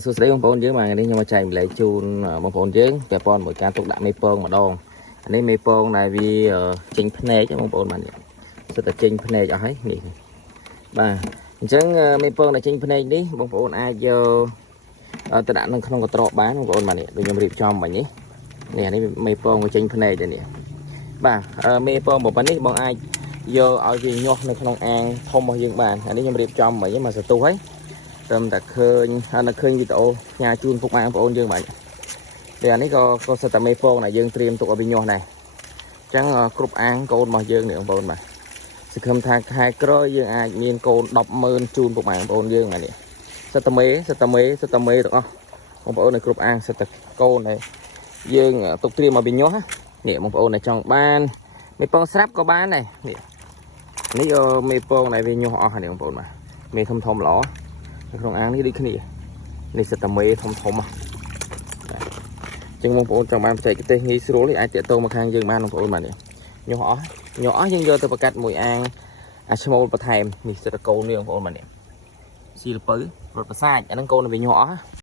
សួស្តីបងប្អូនយើងថ្ងៃនេះខ្ញុំមកចែកម្លែកជូនបងប្អូនយើងពាក់ព័ន្ធមួយការទុកដាក់មេពងម្ដងនេះមេពងដែលវាចេញភ្នែកបងប្អូនបាទនេះសិតតែចេញភ្នែកអស់ហើយនេះបាទអញ្ចឹងមេពងដែលចេញភ្នែកនេះបងប្អូនអាចយកទៅដាក់នៅក្នុងកន្ត្រកបានបងប្អូនបាទនេះដូចខ្ញុំរៀបចំបាញ់នេះនេះមេពងវាចេញភ្នែកទៅនេះបាទមេពងប៉ុណ្នេះបងអាចយកឲ្យវាញាស់នៅក្នុងអាងធំរបស់យើងបាននេះខ្ញុំរៀបចំបាញ់មកសន្ទុះហើយត្រឹមតែឃើញវីដេអូផ្ញើជូនពុកម៉ែបងប្អូនយើងបាទតែអានេះក៏សិតតែមេពងដែលយើងត្រៀមទុកឲ្យវាញាស់ដែរអញ្ចឹងគ្រប់អាងកូនរបស់យើងនេះបងប្អូនបាទសង្ឃឹមថាខែក្រោយយើងអាចមានកូន 100000 ជូនពុកម៉ែបងប្អូនយើងបាទនេះសិតតែមេទាំងអស់បងប្អូននៅគ្រប់អាងសិតតែកូនដែលយើងទុកត្រៀមឲ្យវាញាស់នេះបងប្អូនដែលចង់បានមេពងស្រាប់ក៏បានដែរនេះមេពងដែលវាញាស់អស់នេះបងប្អូនបាទមេធំល្អនៅក្នុងអាងនេះដូចគ្នានេះសិតតែមេធំអញ្ចឹងបងប្អូនចង់បានបច្ចេកទេសងាយស្រួលនេះអាចតាក់ទងមកខាងយើងបានបងប្អូនបាទនេះញាស់អស់យើងយកទៅប្រកាត់មួយអាងឈ្មោលបន្ថែមនេះសិតតែកូននេះបងប្អូនបាទនេះស៊ីលពៅរត់ប្រសាចអាហ្នឹងកូនវាញាស់អស់